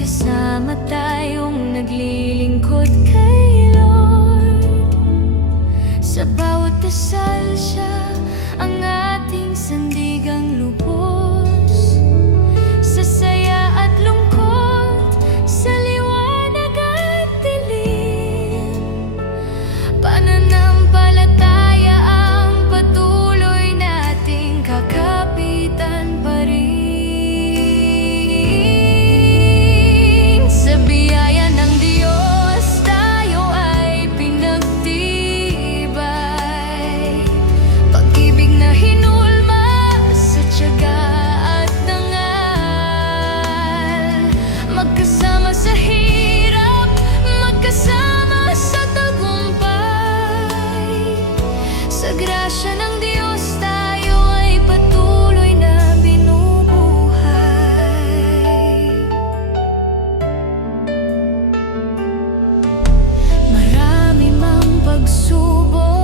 Magkasama tayong naglilingkod kay Lord. Sa bawat dasal siya ang ating sandigang lubos. Sa saya at lungkot, sa liwanag at dilim, pananampalataya ang patuloy nating kakapitan pa rin. Sa biyaya ng Diyos tayo ay pinagtibay, pag-ibig na hinulma sa tiyaga at dangal. Magkasama sa hirap, magkasama sa tagumpay. Sa grasya ng Diyos tayo ay patuloy na binubuhay. Marami mang pagsubok,